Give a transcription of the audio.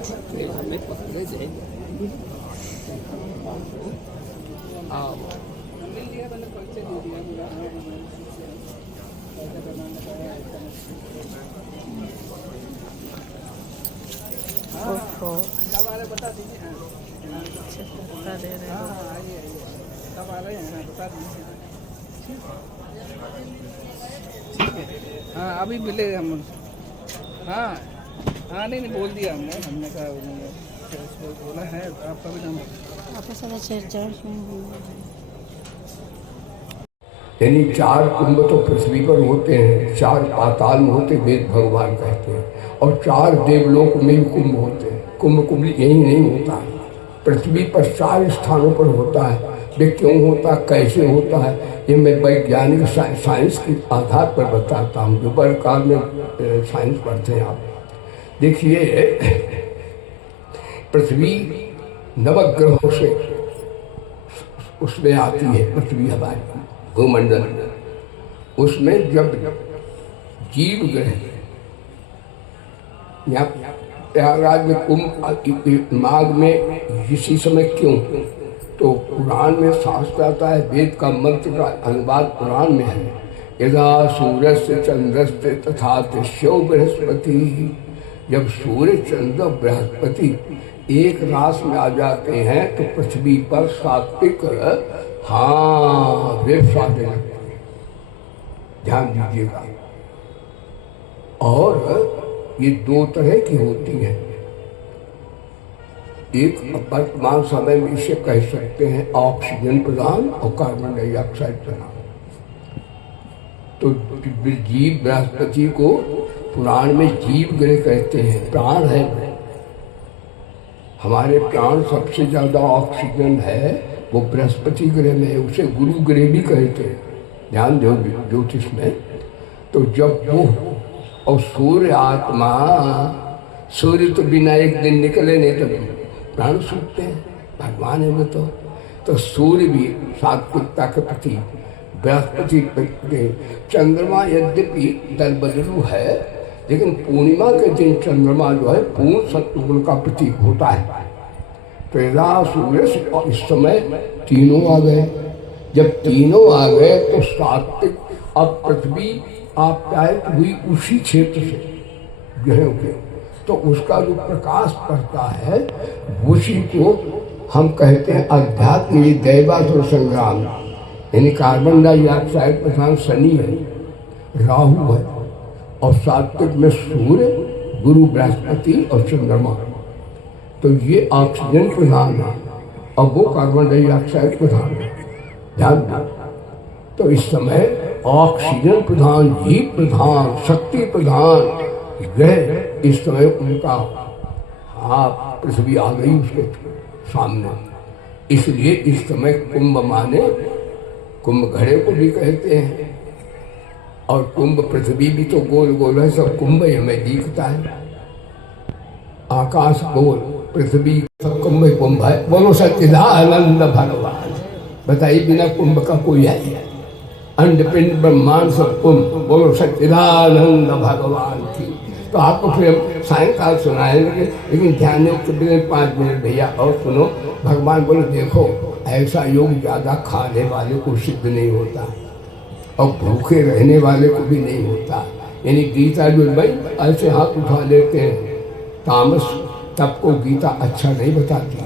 हमें पकड़े जाएंगे। आओ ओहो, बता दीजिए। बता दे रहे हो। आइए कब आ रहे हैं बता दीजिए। ठीक है हाँ अभी मिले हम। हाँ हाँ नहीं बोल दिया हमने कहा उसको बोला है आपका भी नाम। आपके साथ चर्चा यानी 4 कुंभ तो पृथ्वी पर होते हैं, 4 पाताल में होते वेद भगवान कहते हैं, और 4 देवलोक में भी कुंभ होते हैं। कुंभ यही नहीं होता है, पृथ्वी पर 4 स्थानों पर होता है। वे क्यों होता है, कैसे होता है, ये मैं वैज्ञानिक साइंस के आधार पर बताता हूँ। जो वर्ग काल में साइंस पढ़ते हैं आप देखिए, पृथ्वी नवग्रहों से उसमें आती है। पृथ्वी हमारी भूमंडल, उसमें जब जीव ग्रह यहाँ प्रयागराज में कुंभ माघ में इसी समय क्यों, तो पुराण में शास्त्र आता है, वेद का मंत्र का अनुवाद पुराण में है। यदा सूर्यस्य चंद्रस्य तथा तिष्यो बृहस्पति, जब सूर्य चंद्र बृहस्पति एक रास में आ जाते हैं तो पृथ्वी पर सात्विक हाँ व्यवसाय देने लगते हैं। ध्यान दीजिएगा। और ये 2 तरह की होती हैं। एक वर्तमान समय में इसे कह सकते हैं ऑक्सीजन प्रदान और कार्बन डाइऑक्साइड प्रदान। तो जीव बृहस्पति को पुराण में जीव ग्रह कहते हैं, प्राण है। हमारे प्राण सबसे ज़्यादा ऑक्सीजन है वो बृहस्पति ग्रह में है, उसे गुरु ग्रह भी कहते हैं। ध्यान दो ज्योतिष में। तो जब वो और सूर्य आत्मा, सूर्य तो बिना एक दिन निकले नहीं तो प्राण सूखते हैं, भगवान है वो तो सूर्य भी सात्विकता के प्रति, बृहस्पति के। चंद्रमा यद्यपि दल बदलू है, लेकिन पूर्णिमा के दिन चंद्रमा जो है पूर्ण सत्वगुण का प्रतीक होता है। तो यदा सूर्य और इस समय तीनों आ गए। जब तीनों आ गए तो सात्विक, अब पृथ्वी आप्यायित हुई उसी क्षेत्र से ग्रहों के, तो उसका जो प्रकाश पड़ता है उसी को हम कहते हैं अध्यात्म दैवासुर संग्राम। यानी कार्बन डाइऑक्साइड प्रधान शनि है, राहु है, और सात्विक में सूर्य, गुरु, बृहस्पति और चंद्रमा। तो ये ऑक्सीजन प्रधान है और वो कार्बन डाइऑक्साइड प्रधान है। ध्यान दो। तो इस समय ऑक्सीजन प्रधान, जीव प्रधान, शक्ति प्रधान ग्रह इस समय उनका पृथ्वी आ गई उसके सामने। इसलिए इस समय कुंभ माने, कुंभ घड़े को भी कहते हैं, और कुंभ पृथ्वी भी तो गोल गोल है, सब कुंभ हमें दिखता है। आकाश गोल, पृथ्वी सब कुंभ कुंभ है। बोलो सच्चिदानंद भगवान। बताइए बिना कुंभ का कोई है? अंड पिंड ब्रह्मांड सब कुंभ। बोलो सच्चिदानंद भगवान की। तो आपको फिर हम सायंकाल सुनाएंगे, लेकिन ध्यान में 5 मिनट भैया और सुनो। भगवान बोले देखो, ऐसा योग ज़्यादा खाने वाले को सिद्ध नहीं होता और भूखे रहने वाले को भी नहीं होता। यानी गीता जो भाई ऐसे हाथ उठा लेते हैं, तामस तब को गीता अच्छा नहीं बताती।